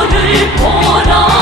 너를 보라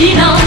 しの